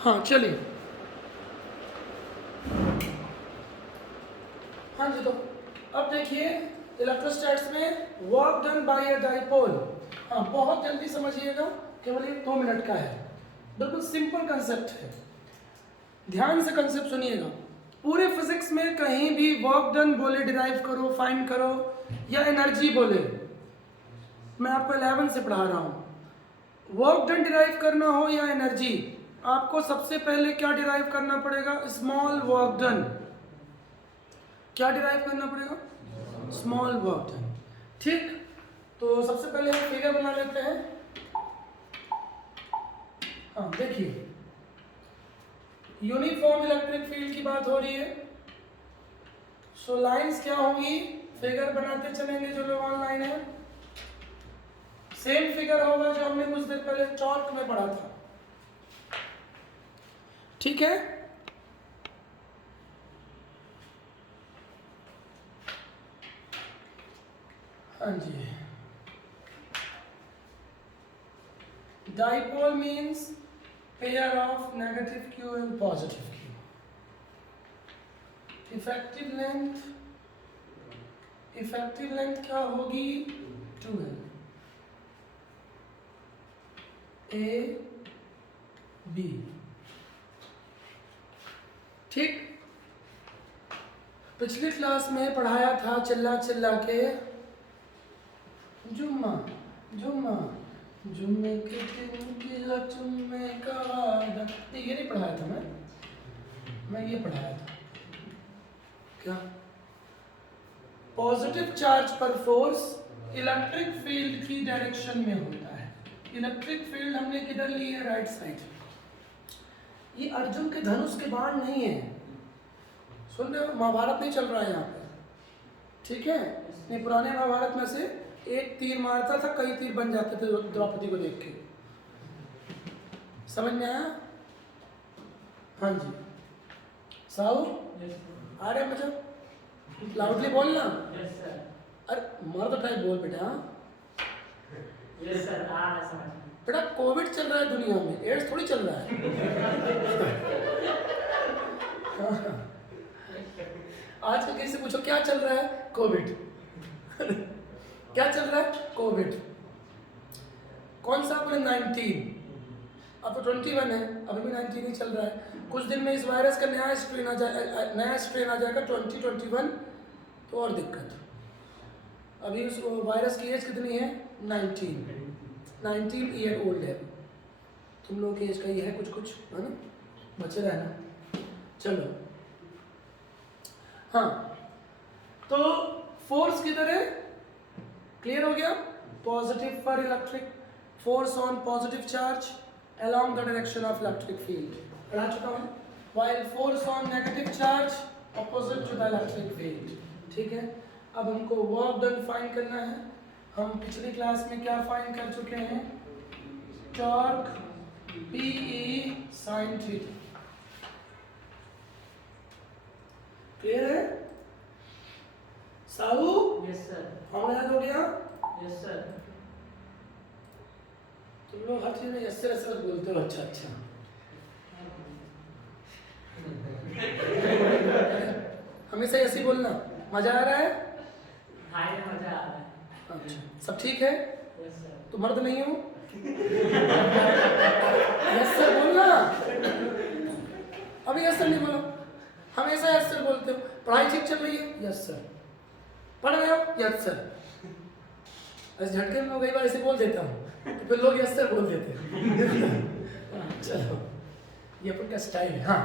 हाँ चलिए, हाँ जी। तो अब देखिए इलेक्ट्रोस्टैट्स में work done by a dipole. हाँ बहुत जल्दी समझिएगा, केवल ये 2 मिनट का है, बिल्कुल सिंपल कंसेप्ट है। ध्यान से कंसेप्ट सुनिएगा। पूरे फिजिक्स में कहीं भी वर्क डन बोले डिराइव करो, फाइंड करो, या एनर्जी बोले, मैं आपको 11 से पढ़ा रहा हूँ, वर्क डन डिराइव करना हो या एनर्जी, आपको सबसे पहले क्या डिराइव करना पड़ेगा? Small work done. क्या डिराइव करना पड़ेगा? Small work done. ठीक, तो सबसे पहले हम फिगर बना लेते हैं। हाँ देखिए, यूनिफॉर्म इलेक्ट्रिक फील्ड की बात हो रही है। सो लाइंस क्या होंगी? फिगर बनाते चलेंगे जो लोग ऑनलाइन है। सेम फिगर होगा जो हमने कुछ देर पहले टॉर्क में पढ़ा था, ठीक है? हाँ जी, dipole means pair of negative q and positive q. Effective length क्या होगी? 2L A B। ठीक, पिछली क्लास में पढ़ाया था चिल्ला चिल्ला के, जुम्मा जुम्मा जुम्मे के दिन किया जुम्मे का वादा। ये नहीं पढ़ाया था मैं ये पढ़ाया था। क्या? पॉजिटिव चार्ज पर फोर्स इलेक्ट्रिक फील्ड की डायरेक्शन में होता है। इलेक्ट्रिक फील्ड हमने किधर ली है? Right side. ये अर्जुन के धनुष के बाण नहीं है, सुन रहे हो? महाभारत नहीं चल रहा है यहाँ पे, ठीक है? नहीं, पुराने महाभारत में से एक तीर मारता था, कई तीर बन जाते थे द्रौपदी को देख के। समझ में आया? हाँ जी। साहू आ रहे मुझे लाउडली बोलना। अरे मर्द टाइप बोल बेटा। बेटा कोविड चल रहा है दुनिया में, एड्स थोड़ी चल रहा है। आज कल किसी से पूछो क्या चल रहा है? कोविड। क्या चल रहा है? कोविड। कौन सा? पूरे 19, अब तो 21 है, अभी भी 19 ही चल रहा है। कुछ दिन में इस वायरस का नया स्ट्रेन आ जाएगा 2021, तो और दिक्कत। अभी उस वायरस की एज कितनी है? 19 ईयर ओल्ड है। तुम लोग की एज का ही है कुछ है ना, बचे रहना। चलो, हाँ तो फोर्स किधर है? क्लियर हो गया? पॉजिटिव पर electric force on positive charge along the direction of electric field, पढ़ा चुका हूँ। while force on negative charge opposite to the electric field, ठीक है? अब हमको वर्क डन फाइंड करना है। हम पिछली क्लास में क्या फाइंड कर चुके हैं? टॉर्क PE sin थीटा। क्लियर है साहू? Yes sir. फॉर्मूला याद हो गया? Yes sir. तुम लोग हर चीज में यस सर बोलते हो। अच्छा हमेशा ऐसे ही बोलना। मजा आ रहा है? हाय मजा आ रहा है। अच्छा, सब ठीक है? Yes sir. तो मर्द नहीं हो? यस सर बोलना। अभी यस सर नहीं बोलो, हमेशा यस सर बोलते हो। पढ़ाई ठीक चल रही है? Yes sir. पढ़ रहे हो? Yes sir. ऐसे झटके में कई बार ऐसे बोल देता हूँ तो फिर लोग यस सर बोल देते हैं। चलो, ये अपन का स्टाइल है। हाँ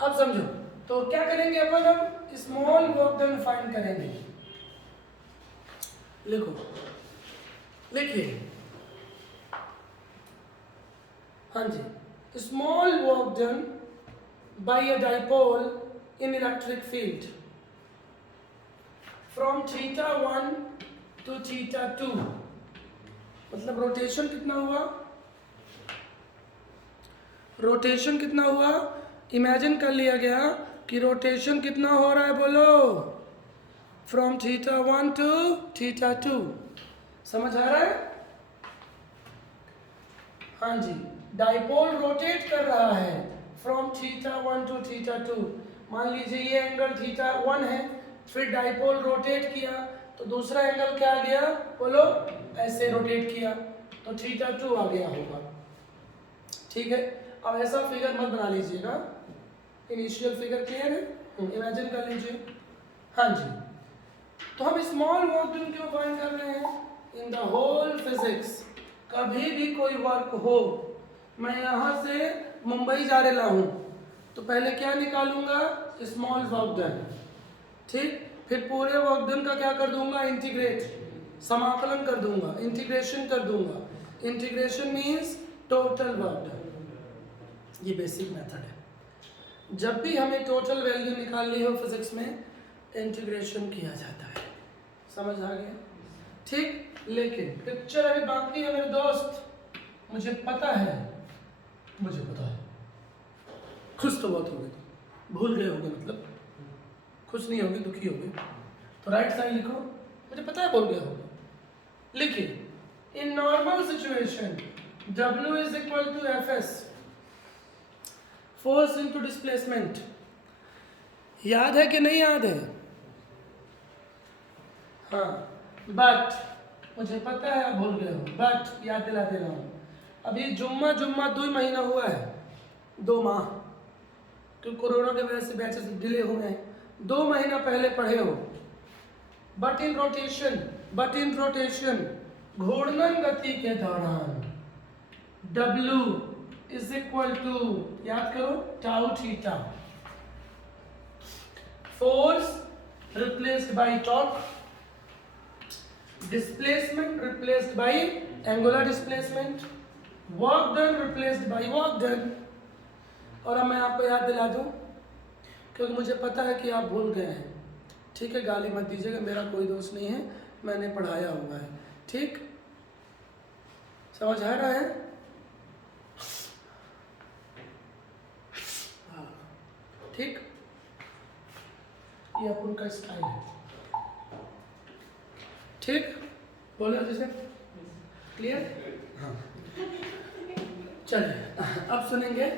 अब समझो, तो क्या करेंगे अपन? अब स्मॉल वर्क डन फाइंड करेंगे। लिखो, लिखिए। हाँ जी, small work done by a dipole in electric field from θ1 to θ2, मतलब रोटेशन कितना हुआ? रोटेशन कितना हुआ? इमेजिन कर लिया गया कि रोटेशन कितना हो रहा है, बोलो। फ्रॉम θ1 to θ2, समझ आ रहा है? हाँ जी, डाइपोल रोटेट कर रहा है फ्रॉम θ1 टू θ2। मान लीजिए ये एंगल θ1 है, फिर डाइपोल रोटेट किया तो दूसरा एंगल क्या आ गया, बोलो, ऐसे रोटेट किया तो θ2 आ गया होगा। ठीक है, अब ऐसा फिगर मत बना लीजिएगा, इनिशियल फिगर क्लियर है, इमेजिन कर लीजिए। हाँ जी, तो हम स्मॉल वर्क डन क्यों फाइंड कर रहे हैं? इन द होल फिजिक्स कभी भी कोई वर्क हो, मैं यहाँ से मुंबई जा रहा हूँ तो पहले क्या निकालूंगा, स्मॉल वर्क डन, ठीक, फिर पूरे वर्क डन का क्या कर दूंगा, इंटीग्रेट, समाकलन कर दूंगा, इंटीग्रेशन कर दूंगा। Integration means total work done. ये बेसिक मेथड है, जब भी हमें टोटल वैल्यू निकालनी हो फिजिक्स में इंटीग्रेशन किया जाता है। समझ आ गया? ठीक, लेकिन पिक्चर अभी बाकी है मेरे दोस्त। मुझे पता है, खुश तो बहुत हो गए, भूल गए होंगे, मतलब खुश नहीं होगी, दुखी होगी, तो राइट साइड लिखो, मुझे पता है भूल गए होंगे। लिखिए, in normal situation W is equal to Fs, force into displacement. याद है कि नहीं याद है? हाँ, बट मुझे पता है आप भूल गए हो, बट याद दिला दे रहा हूँ। अभी जुम्मा 2 महीना हुआ है, 2 माह, क्योंकि कोरोना की वजह से बैचेस डिले हुए हैं। 2 महीना पहले पढ़े हो, बट इन रोटेशन घूर्णन गति के दौरान W इज इक्वल टू, याद करो, tau theta, force replaced by torque, displacement replaced by angular displacement, work done replaced by work done। और अब मैं आपको याद दिला दूं, क्योंकि मुझे पता है कि आप भूल गए हैं। ठीक है, गाली मत दीजिएगा, मेरा कोई दोष नहीं है, मैंने पढ़ाया हुआ है। ठीक, समझ आ रहा है? हाँ, ठीक, ये अपन का स्टाइल है। ठीक, बोलो जैसे क्लियर? हाँ, चलिए अब सुनेंगे।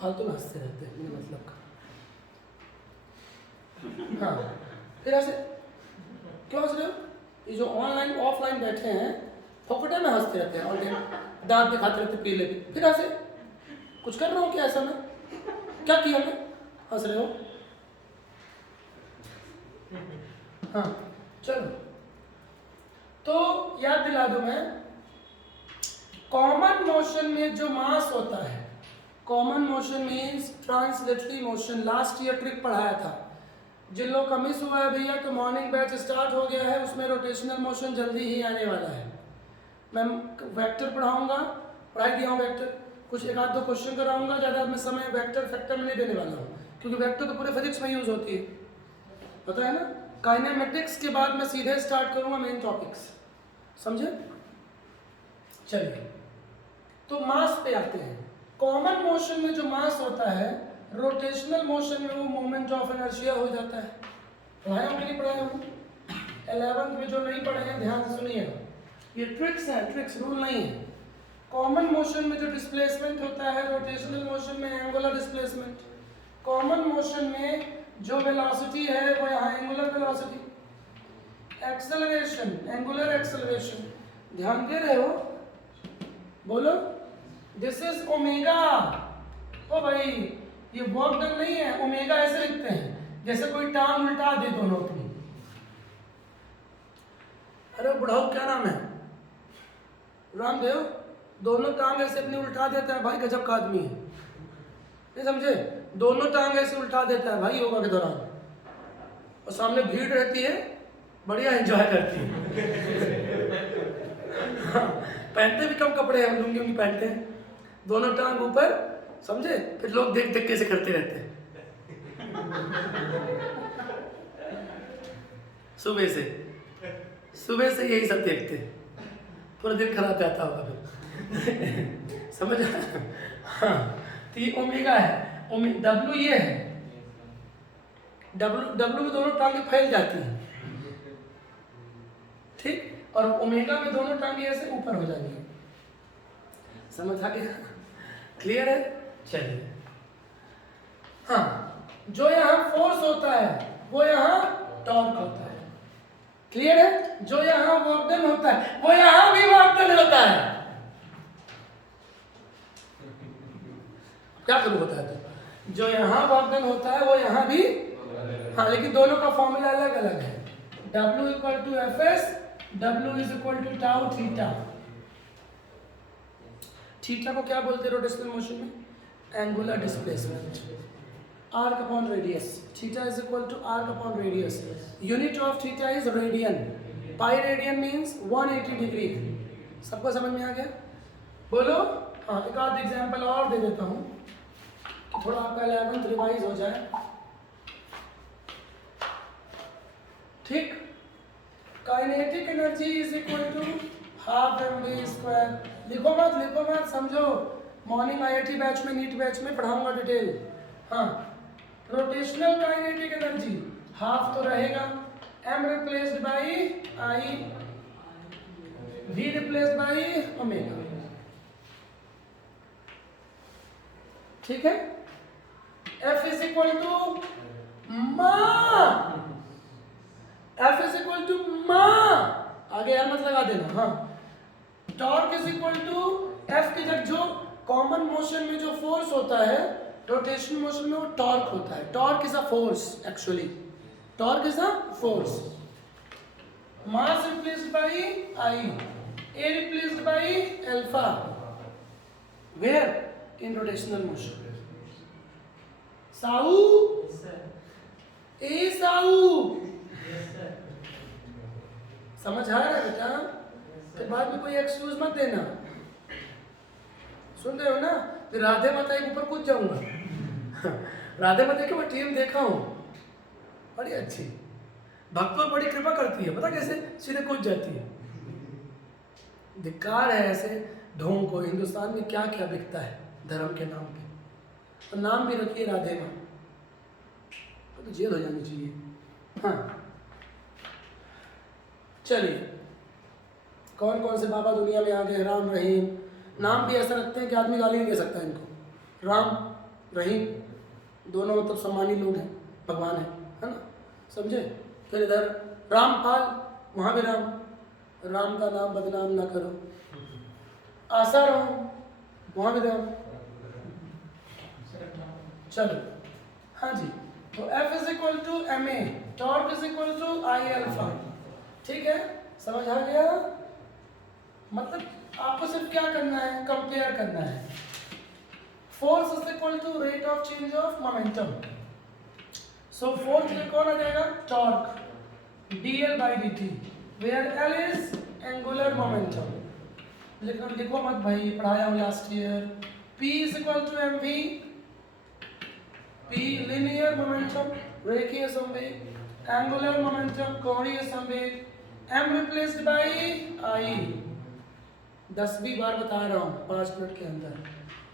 फालतू में हंसते रहते हैं, मतलब का। हाँ, फिर ऐसे क्यों हंस रहे हो? ये जो ऑनलाइन ऑफलाइन बैठे हैं फोकटे में हंसते रहते हैं, और दांत दिखाते रहते पीले, फिर ऐसे कुछ कर रहा हूँ क्या? ऐसा मैं क्या किया, मैं हंस रहे हो? हाँ, चलो, तो याद दिला दूं मैं, कॉमन मोशन में जो मास होता है, common motion means translatory motion, last year trick पढ़ाया था। जिन लोग का मिस हुआ है भैया, तो मॉर्निंग बैच स्टार्ट हो गया है, उसमें रोटेशनल मोशन जल्दी ही आने वाला है। मैं वेक्टर पढ़ाऊंगा, पढ़ाई दिया हूँ वेक्टर, कुछ एक आध 2 क्वेश्चन कराऊंगा, ज़्यादा मैं समय वेक्टर फैक्टर में नहीं देने वाला हूँ, क्योंकि वेक्टर तो पूरे फिजिक्स में यूज होती है, पता है ना। काइनेमेटिक्स के बाद मैं सीधे स्टार्ट करूंगा मेन टॉपिक्स, समझे? चलिए, तो मास पे आते हैं। कॉमन मोशन में जो मास होता है, रोटेशनल मोशन में वो मोमेंट ऑफ इनर्शिया हो जाता है। पढ़ाया हूँ कि नहीं पढ़ाया हूँ? 11th में जो नहीं पढ़े हैं ध्यान से सुनिएगा, ये ट्रिक्स है, ट्रिक्स, रूल नहीं है। कॉमन मोशन में जो डिस्प्लेसमेंट होता है, रोटेशनल मोशन में एंगुलर डिस्प्लेसमेंट, कॉमन मोशन में जो वेलोसिटी है वो यहाँ angular velocity, acceleration angular acceleration, ध्यान दे रहे हो? बोलो, दिस इज ओमेगा। ओ भाई, ये वर्क डन नहीं है, ओमेगा ऐसे लिखते हैं जैसे कोई टांग उल्टा दे दोनों अपनी। अरे बुढ़ाऊ क्या नाम है, रामदेव, दोनों टांग ऐसे अपनी उल्टा देता है भाई, गजब का आदमी है, नहीं समझे? दोनों टांग ऐसे उल्टा देता है भाई योगा के दौरान, और सामने भीड़ रहती है, बढ़िया एंजॉय करती है। हाँ, पहनते भी कम कपड़े हैं, लुंगी पहनते हैं, दोनों टांग ऊपर, समझे? फिर लोग देख देख कैसे करते रहते हैं। सुबह से यही सब देखते हैं, पूरा दिन खराब जाता होगा फिर। समझ? हाँ, तो ये ओमेगा है, W ये है, W में दोनों टांगे फैल जाती हैं, ठीक, और ओमेगा में दोनों टांगे ऐसे ऊपर हो जाएंगी। समझ आ गया? क्लियर है? चलिए, हाँ, जो यहाँ फोर्स होता है वो यहाँ टॉर्क होता है। क्लियर है? जो यहाँ वर्क डन होता है वो यहाँ भी वर्क डन होता है। क्या करूँ बता दो, जो यहाँ वर्क डन होता है वो यहाँ भी, हाँ, लेकिन दोनों का फॉर्मूला अलग अलग है। W equal to F S, W is equal to tau theta. Theta को क्या बोलते हैं रोटेशनल मोशन में? Angular displacement. Arc upon radius, theta is equal to arc upon radius. Unit of theta is radian. Pi radian means 180 degree. सबको समझ में आ गया? बोलो। हाँ, एक आध एग्जांपल और दे देता हूँ कि थोड़ा आपका 11th रिवाइज हो जाए। ठीक, kinetic energy is equal to half mv square. लिखो मत, समझो। मॉर्निंग आईआईटी बैच में, नीट बैच में पढ़ाऊंगा डिटेल। हाँ, रोटेशनल काइनेटिक एनर्जी हाफ तो रहेगा, m replaced by i, v replaced by omega. ठीक है? F इज इक्वल टू मा, आगे यार मत लगा देना। हाँ, torque is equal to F की जगह जो कॉमन मोशन में जो फोर्स होता है, रोटेशन मोशन में वो टॉर्क होता है। Torque is a force, actually torque is a force. Mass replaced by I, a replaced by alpha, where in rotational motion. Sahu, Yes, sir. ए साऊ, Yes, sir. समझ आ रहा है बेटा? तो बाद में कोई एक्सक्यूज मत देना। सुन रहे हो ना? फिर राधे माता के ऊपर कूद जाऊंगा। राधे माता की मैं टीम देखा हूँ, बड़ी अच्छी, भक्त पर बड़ी कृपा करती है। पता कैसे? सीधे कूद जाती है। धिक्कार है ऐसे ढोंग को। हिंदुस्तान में क्या क्या बिकता है धर्म के नाम पे, तो नाम भी रखिए राधे माँ, तो जेल हो जानी चाहिए। हाँ, चलिए, कौन कौन से बाबा दुनिया में आ गए? राम रहीम, नाम भी ऐसा रखते हैं कि आदमी गाली नहीं दे सकता इनको। राम रहीम दोनों मतलब सम्मानी लोग हैं, भगवान है ना? समझे? फिर इधर रामपाल, वहाँ भी राम, राम का नाम बदनाम ना करो। आसाराम, वहाँ भी राम। चलो, हाँ जी, तो F is equal to M A, torque is equal to I alpha. ठीक है, समझ आ गया? मतलब आपको सिर्फ क्या करना है? कंपेयर करना है। Force is equal to rate of change of momentum. So force में कौन आ जाएगा? Torque, dl by dt, where L is angular momentum। लिखो मत भाई, पढ़ाया हूँ last year. P is equal to mv, P linear momentum, रेखीय संवेग, angular momentum कोणीय संवेग, m replaced by I, 10वीं बार बता रहा हूँ 5 मिनट के अंदर।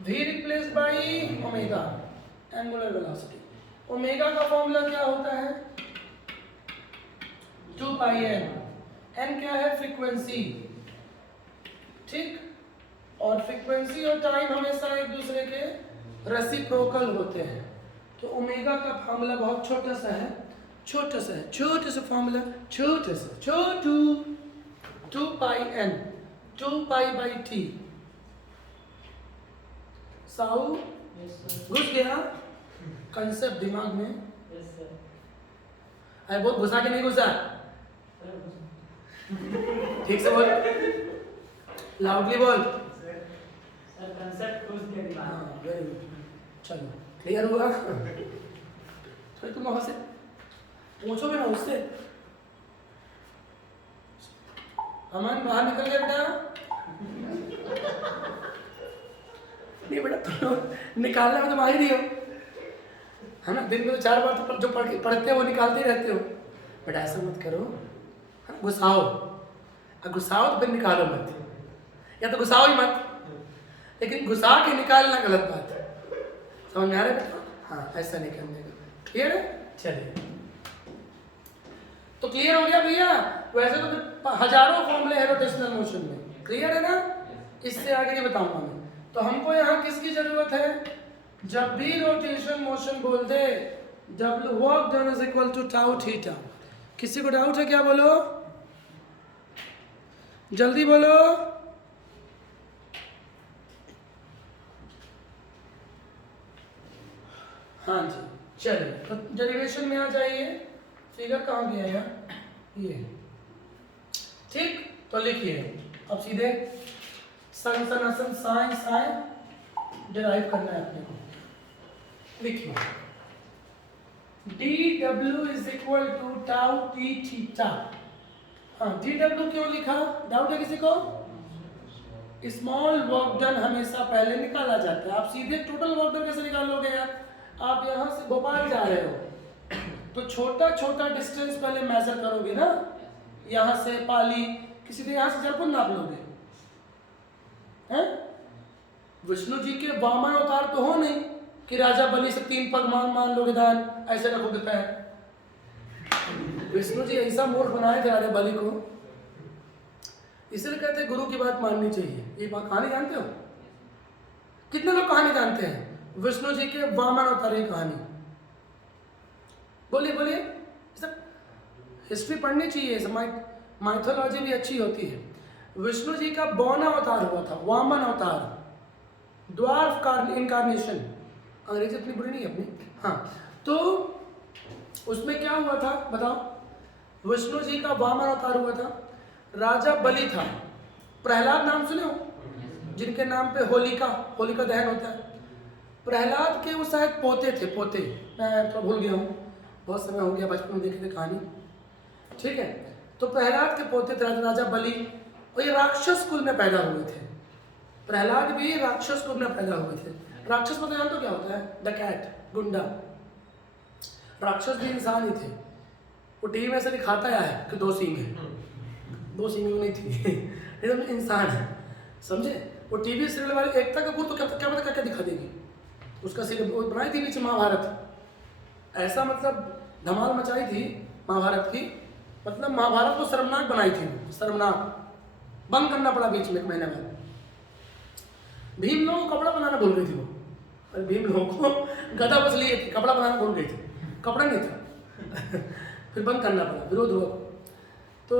v replaced by omega, angular velocity। Omega का फॉर्मूला क्या होता है? 2 पाई n। n क्या है? फ्रीक्वेंसी। ठीक, और फ्रीक्वेंसी और टाइम हमेशा एक दूसरे के रेसिप्रोकल होते हैं। तो ओमेगा का फॉर्मूला बहुत छोटा सा है, छोटा सा formula, Chhotu 2 pi n, 2 pi by t। Sahu Yes, sir. घुस गया कंसेप्ट दिमाग में? Yes, sir. अरे बहुत घुसा के नहीं घुसा? ठीक से बोल, लाउडली बोल। सर कंसेप्ट घुस गया दिमाग में। हाँ, वेरी गुड। चलो, क्लियर हुआ? थोड़ी तुम वहां से पूछोगे ना उससे। अमन बाहर निकल गया बेटा। नहीं बेटा, तुम निकालने में तो माहिर ही हो, है ना? दिन में तो 4 बार तो जो पढ़ते हो वो निकालते ही रहते हो। बेटा ऐसा मत करो, घुसाओ, घुसाओ तो फिर निकालो मत, या तो घुसाओ ही मत, लेकिन घुसा के निकालना गलत बात है। समझ में आ रहा है बेटा? हाँ, ऐसा नहीं करने का। क्लियर है? चलिए, तो क्लियर हो गया भैया? वैसे तो फिर हजारों फॉर्मूले हैं रोटेशनल मोशन में। क्लियर है ना? इससे आगे नहीं बताऊंगा मैं। तो हमको यहाँ किसकी जरूरत है? जब भी रोटेशन मोशन बोल दे, W work done is equal to tau theta. किसी को डाउट है क्या? बोलो, जल्दी बोलो। हाँ जी, चलिए तो डेरिवेशन में आ जाइए। फिगर कहाँ गया यार? ये ठीक, तो लिखिए अब सीधे सन सन असन साइन साइन डिराइव करना है अपने को। लिखिए D W is equal to tau T theta. हाँ, डी डब्ल्यू क्यों लिखा? डाउट है किसी को? स्मॉल वर्क डन हमेशा पहले निकाला जाता है। आप सीधे टोटल वर्क डन कैसे निकाल लोगे यार? आप यहाँ से भोपाल जा रहे हो तो छोटा छोटा डिस्टेंस पहले मेजर करोगे ना, यहाँ से पाली, किसी ने यहाँ से जयपुर नाप लोगे हैं? विष्णु जी के वामन अवतार तो हो नहीं कि राजा बलि से 3 पग मान लोगे दान, ऐसे रखोगे पैर। विष्णु जी ऐसा मूर्ख बनाए थे राजा बलि को, इसलिए कहते हैं गुरु की बात माननी चाहिए। ये बात कहानी जानते हो? कितने लोग कहानी जानते हैं विष्णु जी के वामन अवतार की कहानी? बोलिए बोलिए। सब हिस्ट्री पढ़नी चाहिए, माइथोलॉजी भी अच्छी होती है। विष्णु जी का बौना अवतार हुआ था, वामन अवतार, ड्वार्फ इनकारनेशन। अंग्रेजी इतनी बुरी नहीं है अपनी। हाँ, तो उसमें क्या हुआ था बताओ? विष्णु जी का वामन अवतार हुआ था। राजा बलि था, प्रहलाद नाम सुने हो? जिनके नाम पे होलिका दहन होता है। प्रहलाद के वो शायद पोते थे, पोते, मैं तो भूल गया हूँ, बहुत समय हो गया, बचपन में देखे थे कहानी। ठीक है, तो प्रहलाद के पोते थे राजा बलि, और ये राक्षस कुल में पैदा हुए थे। प्रहलाद भी राक्षस कुल में पैदा हुए थे। राक्षस मतलब जानते हो क्या होता है? डकैत, गुंडा। राक्षस भी इंसान ही थे। वो टीवी में ऐसा दिखाता है कि 2 सींग है, 2 सींग नहीं थी एकदम इंसान है, समझे? वो टीवी सीरियल वाले एकता कपूर तो क्या पता क्या दिखा देगी। उसका सीरियल वो बनाई थी बीच में महाभारत, ऐसा मतलब धमाल मचाई थी महाभारत की, मतलब महाभारत को शर्मनाक बनाई थी, शर्मनाक। बंद करना पड़ा बीच में 1 महीने बाद। भीम लोगों को कपड़ा बनाना भूल गई थी वो, और भीम लोगों को गदा बस लिए थे, कपड़ा बनाना भूल गई थी, कपड़ा नहीं था फिर बंद करना पड़ा, विरोध हुआ। तो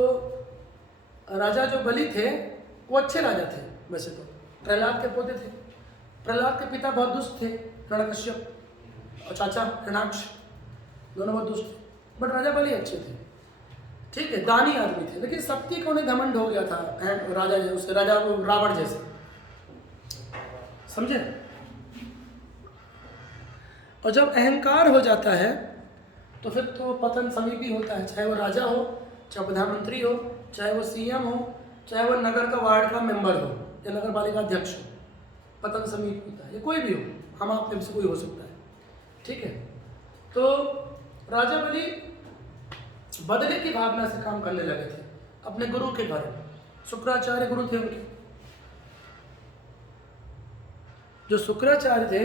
राजा जो बलि थे वो अच्छे राजा थे वैसे तो, प्रहलाद के पोते थे। प्रहलाद के पिता बहुत दुष्ट थे, हिरण्यकश्यप, और चाचा हिरण्याक्ष, दोनों बहुत दुष्ट थे। बट राजा बलि अच्छे थे, ठीक है, दानी आदमी थे। लेकिन शक्ति को उन्हें घमंड हो गया था राजा उसके राजा रावण जैसे, समझे? और जब अहंकार हो जाता है तो फिर तो पतन समीप ही होता है। चाहे वो राजा हो, चाहे प्रधानमंत्री हो, चाहे वो सीएम हो, चाहे वो नगर का वार्ड का मेंबर हो या नगर पालिका अध्यक्ष हो, पतन समीप होता है। ये कोई भी हो, हम आप में से कोई हो सकता है, ठीक है? तो राजा बलि बदले की भावना से काम करने लगे थे अपने गुरु के घर। शुक्राचार्य गुरु थे उनके। जो शुक्राचार्य थे,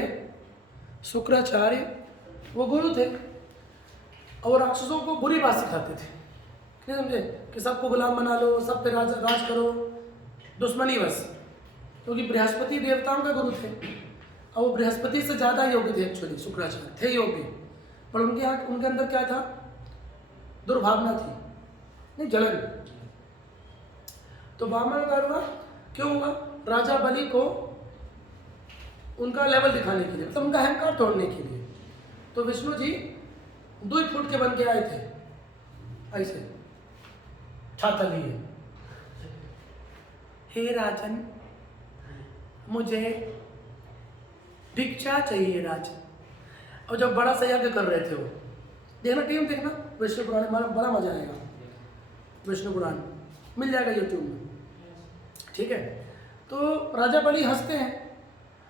शुक्राचार्य वो गुरु थे, और राक्षसों को बुरी बात सिखाते थे, नहीं समझे? कि सबको गुलाम बना लो, सब पे राज करो, दुश्मनी बस। क्योंकि बृहस्पति देवताओं के गुरु थे, और वो बृहस्पति से ज़्यादा योग्य थे। एक्चुअली शुक्राचार्य थे योग्य, पर उनके अंदर क्या था? दुर्भावना थी, नहीं जलन। तो वामन अवतार हुआ, क्यों हुआ? राजा बलि को उनका लेवल दिखाने के लिए, मतलब उनका अहंकार तोड़ने के लिए। तो विष्णु जी 2 फुट के बन के आए थे, ऐसे छाता लिए। हे राजन, मुझे भिक्षा चाहिए राजन। और जब बड़ा सा यज्ञ कर रहे थे वो, देखना टीम देखना, विष्णु पुराण में बड़ा मजा आएगा। विष्णु पुराण मिल जाएगा यूट्यूब में, ठीक है? तो राजा बलि हंसते हैं,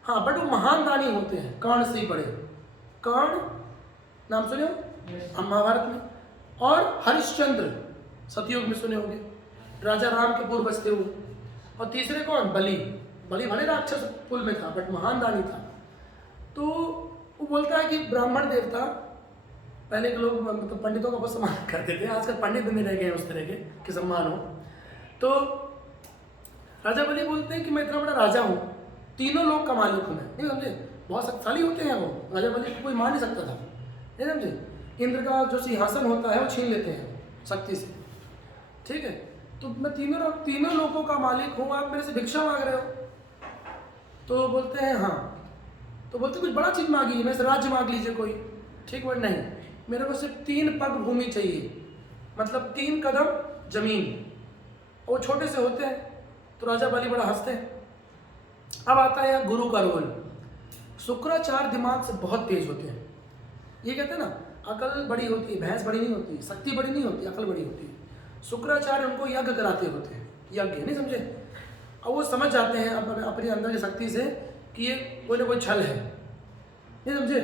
हाँ, बट वो महान दानी होते हैं, कर्ण से ही बड़े। कर्ण नाम सुने हो महाभारत में, और हरिश्चंद्र सतयुग में सुने होंगे, राजा राम के पूर्वज थे वो। और तीसरे कौन? बलि। बलि भले राक्षस कुल में था, बट महान दानी था। तो वो बोलता है कि ब्राह्मण देवता, पहले के लोग मतलब पंडितों का बहुत सम्मान करते थे, आजकल पंडित भी नहीं रह गए उस तरह के कि सम्मान हो। तो राजा बलि बोलते हैं कि मैं इतना बड़ा राजा हूँ, तीनों लोग का मालिक हूँ मैं, नहीं समझे? बहुत शक्तिशाली होते हैं वो, राजा बलि को कोई मार नहीं सकता था, नहीं समझे? इंद्र का जो सिंहासन होता है वो छीन लेते हैं शक्ति से, ठीक है? तो मैं तीनों लोगों का मालिक हूँ, आप मेरे से भिक्षा मांग रहे हो? तो बोलते हैं हाँ। तो बोलते कुछ बड़ा चीज़ मांगी, मेरे से राज्य मांग लीजिए कोई, ठीक? बोले नहीं, मेरे को सिर्फ 3 पग भूमि चाहिए, मतलब 3 कदम जमीन। वो छोटे से होते हैं, तो राजा बलि बड़ा हंसते हैं। अब आता है गुरु का रोल। शुक्राचार्य दिमाग से बहुत तेज होते हैं। ये कहते हैं ना, अकल बड़ी होती है, भैंस बड़ी नहीं होती, शक्ति बड़ी नहीं होती, अकल बड़ी होती है। शुक्राचार्य उनको यज्ञ कराते होते हैं, यज्ञ, नहीं समझे? और वो समझ जाते हैं अपने अंदर की शक्ति से कि ये कोई ना कोई छल है, नहीं समझे?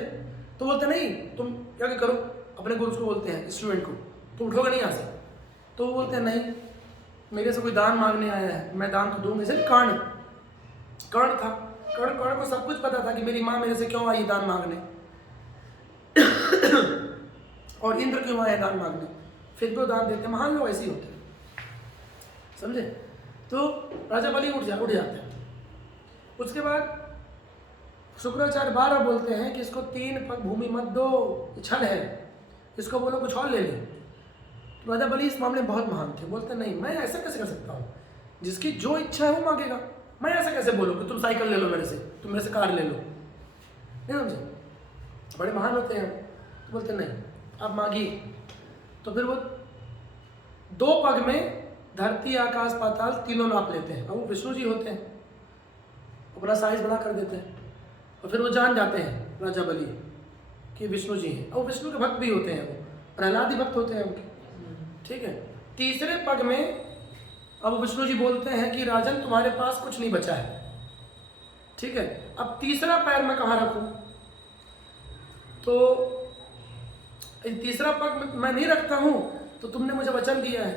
तो बोलते नहीं, तुम यज्ञ करो, अपने गुरु को बोलते हैं, स्टूडेंट को, तुम उठोगे नहीं यहाँ से। तो वो बोलते हैं नहीं, मेरे से कोई दान मांगने आया है, मैं दान तो दूंगा। जैसे कर्ण था, कर्ण को सब कुछ पता था कि मेरी माँ मेरे से क्यों आई दान मांगने और इंद्र क्यों आए दान मांगने, फिर भी दान देते। महान लोग ऐसे ही होते हैं, समझे? तो राजा बलि उठ जाते हैं। उसके बाद शुक्राचार्य बार बोलते हैं कि इसको 3 पग भूमि मत दो, छल है, इसको बोलो कुछ और ले ले। तो राजा बलि इस मामले में बहुत महान थे, बोलते नहीं, मैं ऐसा कैसे कर सकता हूँ, जिसकी जो इच्छा है वो मांगेगा, मैं ऐसा कैसे बोलूँ कि तुम साइकिल ले लो मेरे से, तुम मेरे से कार ले लो, नहीं समझे? बड़े महान होते हैं। तो बोलते नहीं, आप मांगिए। तो फिर वो 2 पग में धरती आकाश पाताल तीनों नाप लेते हैं। अब वो विष्णु जी होते हैं, अपना साइज बड़ा कर देते हैं, और फिर वो जान जाते हैं राजा बलि कि विष्णु जी हैं, और विष्णु के भक्त भी होते हैं, वो प्रहलादी भक्त होते हैं उनके, ठीक है? तीसरे पग में अब विष्णु जी बोलते हैं कि राजन तुम्हारे पास कुछ नहीं बचा है, ठीक है? अब तीसरा पैर मैं कहाँ रखूं? तो तीसरा पग मैं नहीं रखता हूं, तो तुमने मुझे वचन दिया है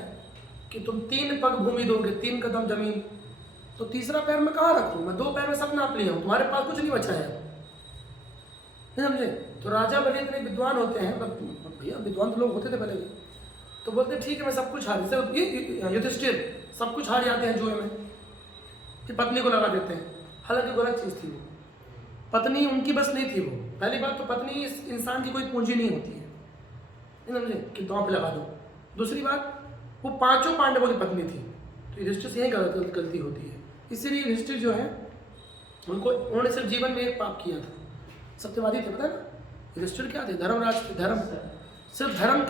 कि तुम 3 पग भूमि दोगे, 3 कदम जमीन, तो तीसरा पैर मैं कहाँ रखूं? मैं 2 पैर में सब नाप लिया हूं, तुम्हारे पास कुछ नहीं बचा है, नहीं समझे? तो राजा बलि इतने विद्वान होते हैं, भैया विद्वान तो लोग होते थे पहले भी, तो बोलते ठीक है मैं सब कुछ हार, जैसे युधिष्ठिर सब कुछ हार जाते हैं जुए में, फिर पत्नी को लगा देते हैं। हालांकि गलत चीज़ थी वो, पत्नी उनकी बस नहीं थी वो। पहली बात तो पत्नी इस इंसान की कोई पूंजी नहीं होती है, नहीं समझे, कि दांव पे लगा दो। दूसरी बात, वो 5 पांडवों की पत्नी थी, तो युधिष्ठिर से यही गलती होती है। इसीलिए युधिष्ठिर जो है उन्होंने सिर्फ जीवन में एक पाप किया था, सत्यवादी थे, पता है ना? युधिष्ठिर क्या थे? धर्मराज थे, सिर्फ धर्म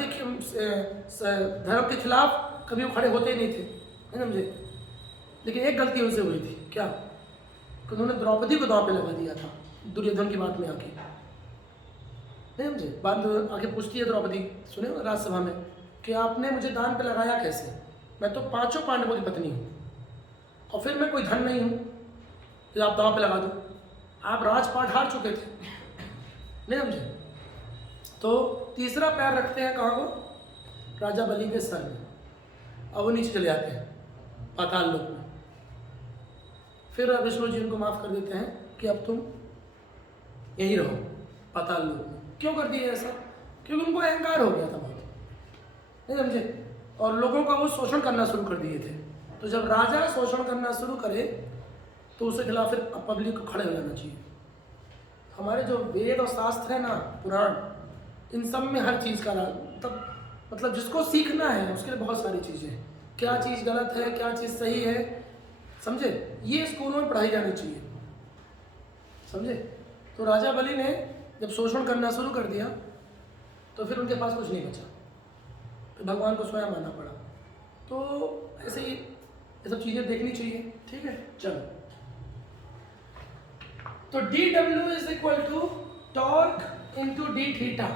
के खिलाफ कभी वो खड़े होते ही नहीं थे, नहीं समझे? लेकिन एक गलती उनसे हुई थी, क्या? कि उन्होंने द्रौपदी को दांव पे लगा दिया था दुर्योधन की बात में आके, नहीं समझे? बाद में आके पूछती है द्रौपदी, सुने हो राज्यसभा में, कि आपने मुझे दान पे लगाया कैसे? मैं तो 5 पांडवों की पत्नी हूँ, और फिर मैं कोई धन नहीं हूँ कि आप दांव पे लगा दो। आप राजपाट हार चुके थे, नहीं समझे? तो तीसरा पैर रखते हैं कहाँ को? राजा बलि के सर में। अब वो नीचे चले जाते हैं पाताल लोक में। फिर विष्णु जी उनको माफ कर देते हैं कि अब तुम यहीं रहो पाताल लोक में। क्यों कर दिए ऐसा? क्योंकि उनको अहंकार हो गया था बहुत, नहीं समझे? और लोगों का वो शोषण करना शुरू कर दिए थे। तो जब राजा शोषण करना शुरू करे तो उसके खिलाफ फिर पब्लिक को खड़े हो जाना चाहिए। हमारे जो वेद और शास्त्र है ना, पुराण, इन सब में हर चीज़ का मतलब जिसको सीखना है उसके लिए बहुत सारी चीज़ें हैं। क्या चीज़ गलत है, क्या चीज़ सही है, समझे? ये स्कूलों में पढ़ाई जानी चाहिए, समझे? तो राजा बलि ने जब शोषण करना शुरू कर दिया तो फिर उनके पास कुछ नहीं बचा, तो भगवान को स्वयं आना पड़ा। तो ऐसे ही ये सब चीज़ें देखनी चाहिए, ठीक है? चलो, तो dW is equal to torque into D theta.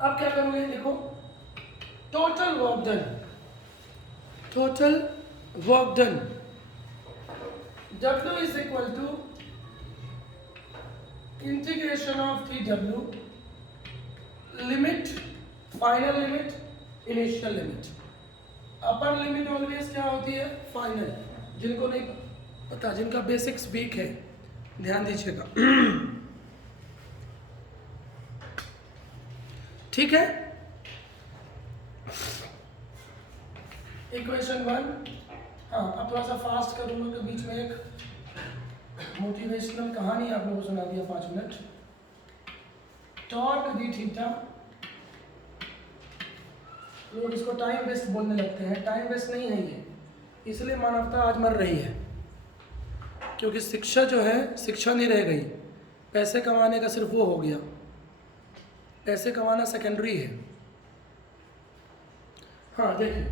अब क्या करोगे? देखो, total work done W is equal to integration of dW, limit, final limit, initial limit. Upper limit always क्या होती है? फाइनल। जिनको नहीं पता, जिनका बेसिक्स वीक है, ध्यान दीजिएगा, ठीक है? इक्वेशन 1, हाँ अब थोड़ा सा फास्ट करूंगा कि बीच में एक मोटिवेशनल कहानी आप लोगों को सुना दिया 5 मिनट। टॉर्क डी थीटा, लोग इसको टाइम वेस्ट बोलने लगते हैं, टाइम वेस्ट नहीं है ये, इसलिए मानवता आज मर रही है, क्योंकि शिक्षा जो है शिक्षा नहीं रह गई, पैसे कमाने का सिर्फ वो हो गया, पैसे कमाना सेकेंडरी है। हाँ देखिए,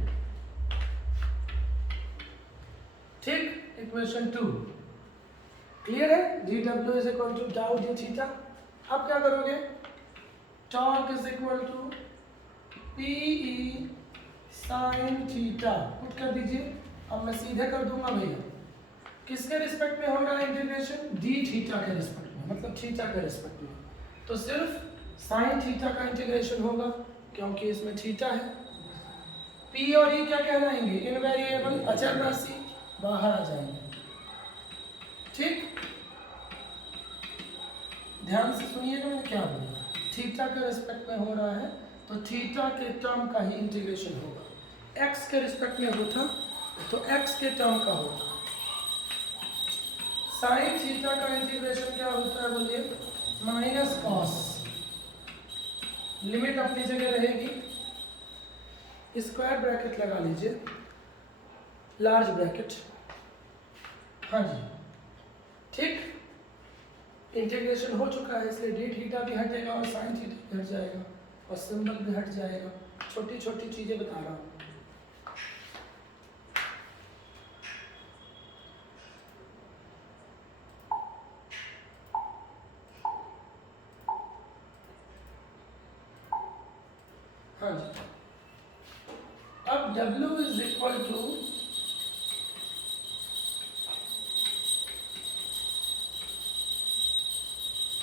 ठीक, इक्वेशन 2 क्लियर है, D W is equal to tau D theta. अब क्या करोगे, torque is equal to P E sine theta, put कर दीजिए। अब मैं सीधे कर दूंगा भैया, किसके रिस्पेक्ट में हो रहा है इंटीग्रेशन, डी थीटा के रिस्पेक्ट में, मतलब थीटा के रिस्पेक्ट में, तो सिर्फ साइन थीटा का इंटीग्रेशन होगा क्योंकि इसमें थीटा है। पी और ई क्या कहलाएंगे, इनवेरिएबल अचर राशि, बाहर आ जाएंगे। ठीक, ध्यान से सुनिएगा मैं क्या बोलूँ, थीटा के रिस्पेक्ट में हो रहा है तो थीटा के टर्म का ही इंटीग्रेशन होगा, एक्स के रिस्पेक्ट में होता तो एक्स के टर्म का होगा। साइन थीटा का इंटीग्रेशन क्या होता है बोलिए, माइनस कॉस, लिमिट अपनी जगह रहेगी, स्क्वायर ब्रैकेट लगा लीजिए, लार्ज ब्रैकेट, हाँ जी ठीक, इंटीग्रेशन हो चुका है इसलिए डी थीटा भी हटेगा और साइन थीटा भी हट जाएगा और सिंबल भी हट जाएगा। छोटी छोटी चीजें बता रहा हूँ। हाँ जी, अब W is equal to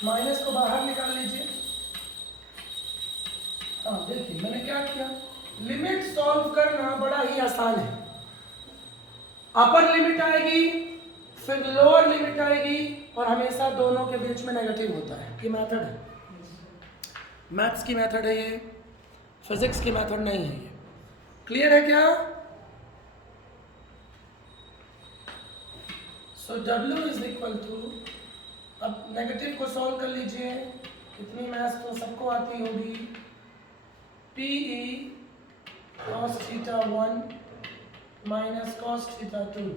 minus को बाहर निकाल लीजिए। हाँ देखिए मैंने क्या किया, लिमिट सॉल्व करना बड़ा ही आसान है, अपर लिमिट आएगी फिर लोअर लिमिट आएगी और हमेशा दोनों के बीच में नेगेटिव होता है, ये मेथड है, मैथ्स की मेथड है ये, फिजिक्स की मेथड नहीं है ये। क्लियर है क्या? सो W इज इक्वल टू, अब नेगेटिव को सॉल्व कर लीजिए, इतनी मैथ्स तो सबको आती होगी, P E cos theta 1 minus cos theta 2।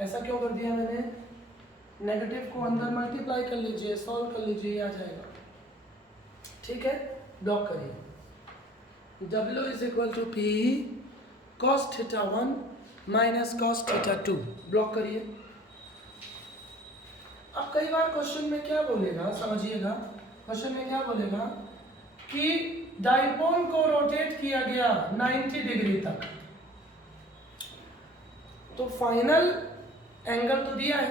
ऐसा क्यों कर दिया मैंने, नेगेटिव को अंदर मल्टीप्लाई कर लीजिए, सॉल्व कर लीजिए, आ जाएगा। ठीक है, ब्लॉक करिए, W is equal to P cos theta 1 minus cos theta 2, block करिए। अब कई बार क्वेश्चन में क्या बोलेगा, समझिएगा, क्वेश्चन में क्या बोलेगा कि डाइपोल को रोटेट किया गया 90 डिग्री तक, तो फाइनल एंगल तो दिया है,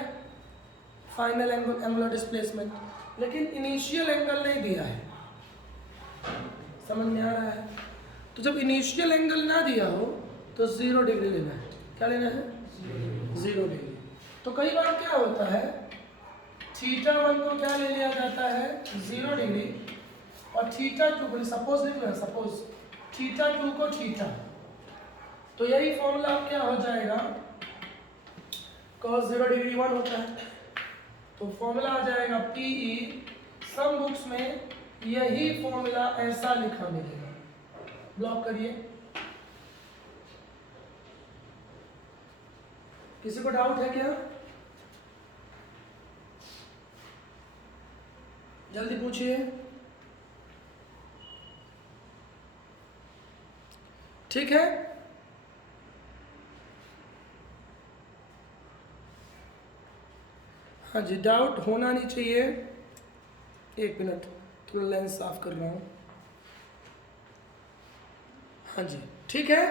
फाइनल एंगल एंगुलर डिस्प्लेसमेंट, लेकिन इनिशियल एंगल नहीं दिया है, समझ में आ रहा है? तो जब इनिशियल एंगल ना दिया हो तो 0 डिग्री लेना है। क्या लेना है? 0 डिग्री। तो कई बार क्या होता है, थीटा 1 को क्या ले लिया जाता है 0 डिग्री और थीटा 2 को, सपोज लिख लो, सपोज थीटा 2 को थीटा, तो यही फॉर्मूला अब क्या हो जाएगा, cos 0 डिग्री 1 होता है, तो फॉर्मूला आ जाएगा पी ई, सम बुक्स में यही फॉर्मूला ऐसा लिखा मिलेगा। ब्लॉक करिए। किसी को डाउट है क्या? जल्दी पूछिए। ठीक है, हाँ जी, डाउट होना नहीं चाहिए। 1 मिनट, थोड़ा लेंस साफ कर रहा हूँ। हाँ जी, ठीक है।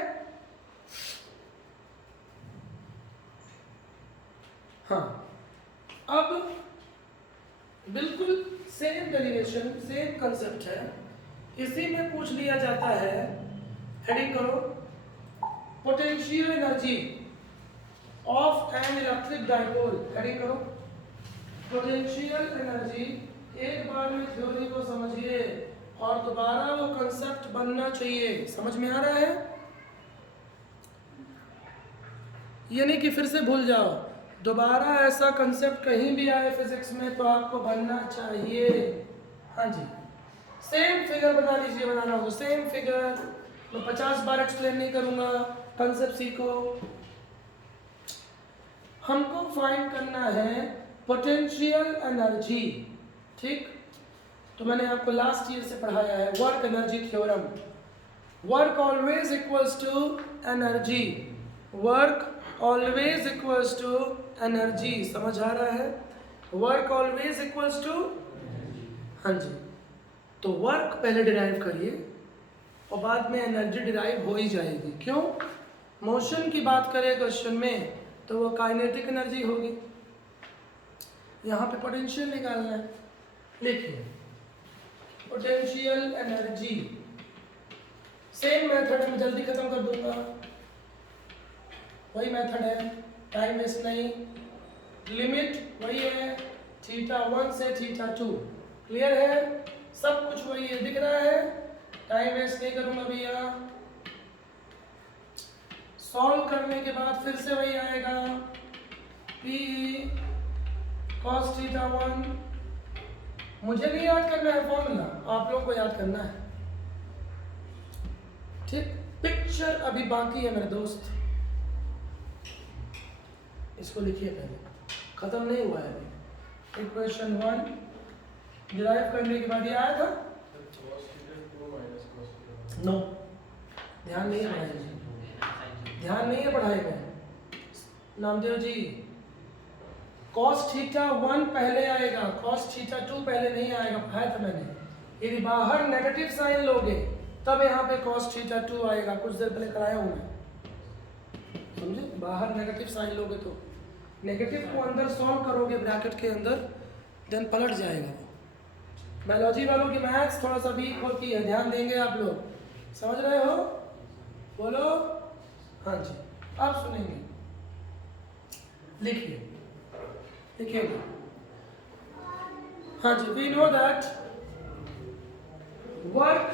हाँ, अब बिल्कुल सेम डेरिवेशन, सेम कंसेप्ट है, इसी में पूछ लिया जाता है, हेडिंग करो, potential energy of an electric dipole, heading करो, पोटेंशियल एनर्जी। एक बार में थ्योरी को समझिए और दोबारा वो कंसेप्ट बनना चाहिए, समझ में आ रहा है? ये नहीं कि फिर से भूल जाओ, दोबारा ऐसा कंसेप्ट कहीं भी आए फिजिक्स में तो आपको बनना चाहिए। हाँ जी, सेम फिगर बना लीजिए, बनाना हो तो सेम फिगर। मैं 50 बार एक्सप्लेन नहीं करूँगा, कंसेप्ट सीखो। हमको फाइंड करना है पोटेंशियल एनर्जी, ठीक। तो मैंने आपको लास्ट ईयर से पढ़ाया है work energy theorem. Work always equals to energy, work always equals to energy. समझ आ रहा है? वर्क ऑलवेज इक्वल्स टू, हाँ जी। तो वर्क पहले डिराइव करिए और बाद में एनर्जी डिराइव हो ही जाएगी। क्यों? मोशन की बात करें क्वेश्चन में तो वो काइनेटिक एनर्जी होगी। यहाँ पे पोटेंशियल निकालना है, लिखिए पोटेंशियल एनर्जी। सेम मेथड में जल्दी खत्म कर दूंगा, वही मेथड है, टाइम वेस्ट नहीं। लिमिट वही है, θ1 से θ2। क्लियर है? सब कुछ वही है, दिख रहा है? टाइम वेस्ट नहीं करूंगा भैया। सॉल्व करने के बाद फिर से वही आएगा, P cos θ1। मुझे नहीं याद करना है फॉर्मूला, आप लोग को याद करना है, ठीक। पिक्चर अभी बाकी है मेरे दोस्त, इसको लिखिए पहले, खत्म नहीं हुआ है अभी। इक्वेशन 1 डिराइव करने के बाद ये आया था। नो, ध्यान नहीं है पढ़ाई में, ध्यान नहीं है पढ़ाई में नामदेव जी। cos θ1 पहले आएगा, cos θ2 पहले नहीं आएगा, पढ़ाया था मैंने। यदि बाहर नेगेटिव साइन लोगे तब यहाँ पे cos θ2 आएगा, कुछ देर पहले कराया हूँ मैं, समझे? बाहर नेगेटिव साइन लोगे तो नेगेटिव को अंदर सॉल्व करोगे ब्रैकेट के अंदर, देन पलट जाएगा वो। बायोलॉजी वालों की मैथ्स थोड़ा सा वीक होती है, ध्यान देंगे आप लोग, समझ रहे हो? बोलो हाँ जी। आप सुनेंगे, लिखिए लिखिएगा। हाँ जी, we know that work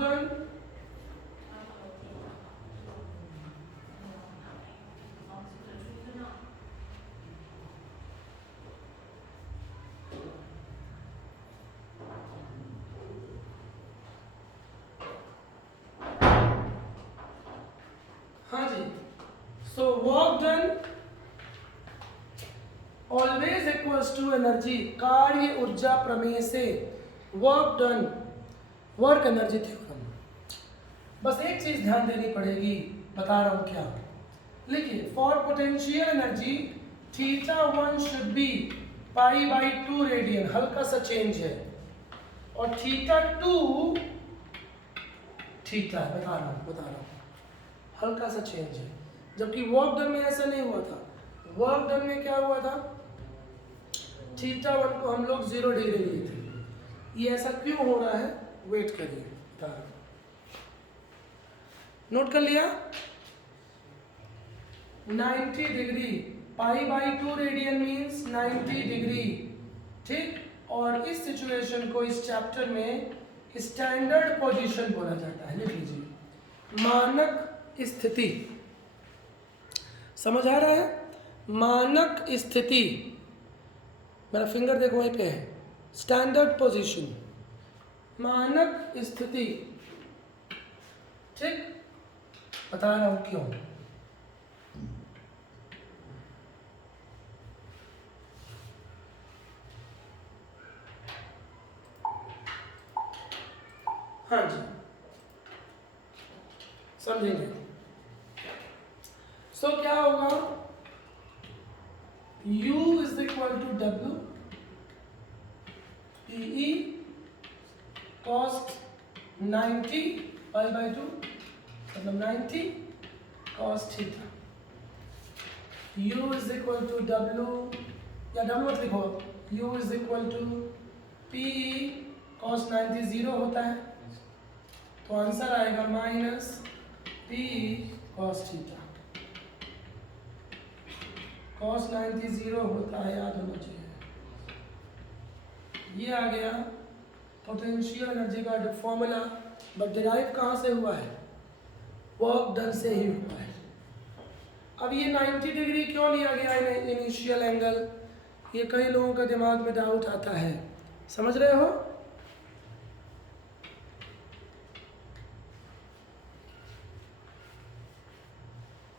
done So work done always equals to energy। कार्य ऊर्जा प्रमेय से work done, work energy theorem. बस एक चीज ध्यान देनी पड़ेगी, बता रहा हूं क्या। लिखिए for potential energy θ1 should be π/2 radian, हल्का सा चेंज है, और θ2 थीटा है, बता रहा हूं, हल्का सा चेंज है। जबकि वर्क डन में ऐसा नहीं हुआ था। वर्क डन में क्या हुआ था, θ1 को हम लोग 0 डिग्री लिए थे। ये ऐसा क्यों हो रहा है, वेट करिए, बता रहा हूं। नोट कर लिया? 90 डिग्री, π/2 रेडियन मीन्स 90 डिग्री, ठीक। और इस सिचुएशन को इस चैप्टर में स्टैंडर्ड पोजीशन बोला जाता है। लिख लीजिए, मानक स्थिति। समझ आ रहा है? मानक स्थिति, मेरा फिंगर देखो वहीं पे है, स्टैंडर्ड पोजीशन, मानक स्थिति, ठीक। बता रहा हूं क्यों। हाँ जी, समझेंगे। सो क्या होगा, U is equal to W PE cos 90 π/2, मतलब 90 cos theta. U is equal to W, या W मत लिखो, U is equal to PE cos 90 0 होता है, तो आंसर आएगा minus PE cos theta. cos 90 0 होता है, याद होना चाहिए। ये आ गया पोटेंशियल एनर्जी का फॉर्मूला, बट डिराइव कहाँ से हुआ है, वर्क डन से ही हुआ है। अब ये 90 डिग्री क्यों लिया गया है इनिशियल एंगल, ये कई लोगों का दिमाग में डाउट आता है, समझ रहे हो?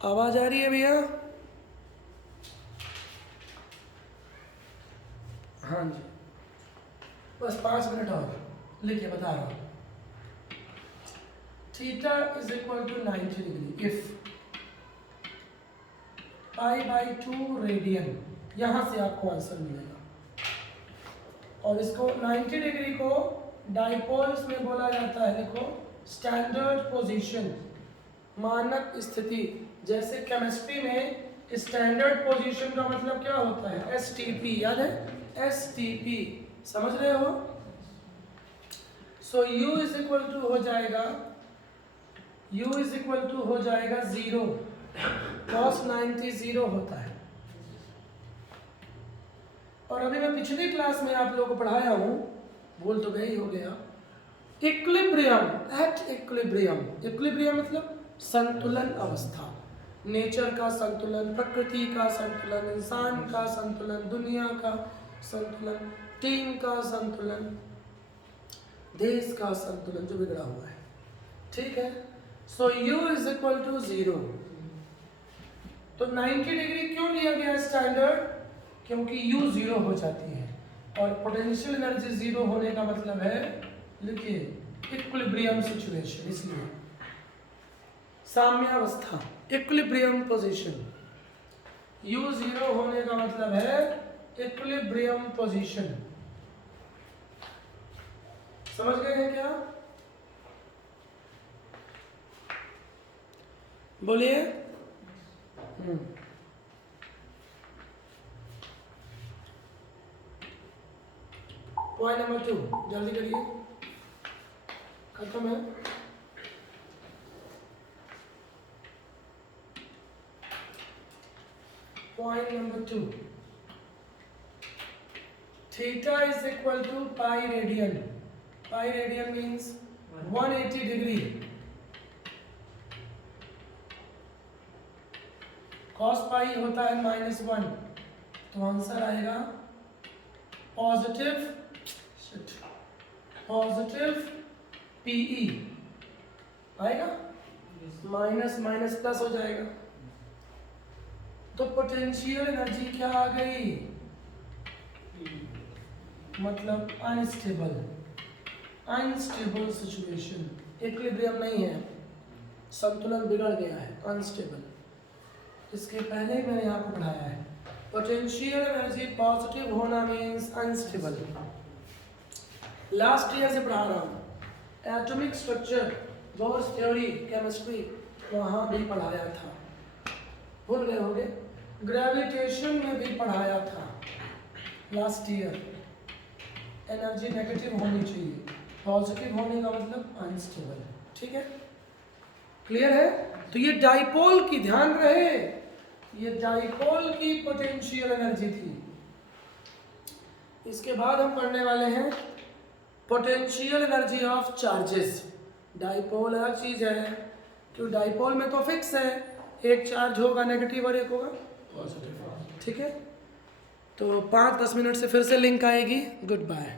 आवाज आ रही है भैया? हाँ जी, बस 5 मिनट और लिखिए, बता रहा हूँ। Theta is equal to 90 degree if π/2 radian, यहां से आपको आंसर मिलेगा। और इसको 90 डिग्री को डाइपोल्स में बोला जाता है, देखो स्टैंडर्ड पोजीशन, मानक स्थिति। जैसे केमिस्ट्री में स्टैंडर्ड पोजीशन का मतलब क्या होता है? STP, याद है? STP, समझ रहे हो? सो U इज इक्वल टू हो जाएगा, U इज इक्वल टू हो जाएगा 0, cos 90 0 होता है। और अभी मैं पिछली क्लास में आप लोगों को पढ़ाया हूं, भूल तो गई हो गया, इक्विलिब्रियम, एट इक्विलिब्रियम। इक्विलिब्रियम मतलब संतुलन अवस्था, नेचर का संतुलन, प्रकृति का संतुलन, इंसान का संतुलन, दुनिया का संतुलन, टीम का संतुलन, देश का संतुलन जो बिगड़ा हुआ है, ठीक है? सो U इज इक्वल टू 0। तो 90 डिग्री क्यों लिया गया स्टैंडर्ड? क्योंकि U 0 हो जाती है, और पोटेंशियल एनर्जी 0 होने का मतलब है, लिखिए, इक्विलिब्रियम सिचुएशन, इसलिए साम्यावस्था, इक्विलिब्रियम पोजीशन। U 0 होने का मतलब है इक्विलिब्रियम पोजीशन, समझ गए हैं क्या? बोलिए। पॉइंट नंबर 2 जल्दी करिए, खत्म है। Point number 2, theta is equal to pi radian. Pi radian means 180 degree. cos pi होता है -1, तो आंसर आएगा पॉजिटिव PE आएगा, माइनस माइनस प्लस हो जाएगा। तो पोटेंशियल एनर्जी क्या आ गई? मतलब अनस्टेबल सिचुएशन, इक्विलिब्रियम नहीं है, संतुलन बिगड़ गया है, अनस्टेबल। इसके पहले ही मैंने आपको पढ़ाया है, पोटेंशियल एनर्जी पॉजिटिव होना मीन्स अनस्टेबल। लास्ट ईयर से पढ़ा रहा हूँ, atomic structure, bourse theory, chemistry, वहाँ भी पढ़ाया था, भूल गए होंगे। ग्रेविटेशन में भी पढ़ाया था लास्ट ईयर। एनर्जी नेगेटिव होनी चाहिए, पॉजिटिव होने का मतलब अनस्टेबल, ठीक है? क्लियर है? तो ये डाइपोल की, ध्यान रहे, ये डाइपोल की पोटेंशियल एनर्जी थी। इसके बाद हम पढ़ने वाले हैं potential energy of charges. Dipole अलग चीज है, क्योंकि डाइपोल में तो फिक्स है, एक चार्ज होगा नेगेटिव और एक होगा पॉजिटिव, ठीक है? तो 5-10 मिनट से फिर से लिंक आएगी। Good bye.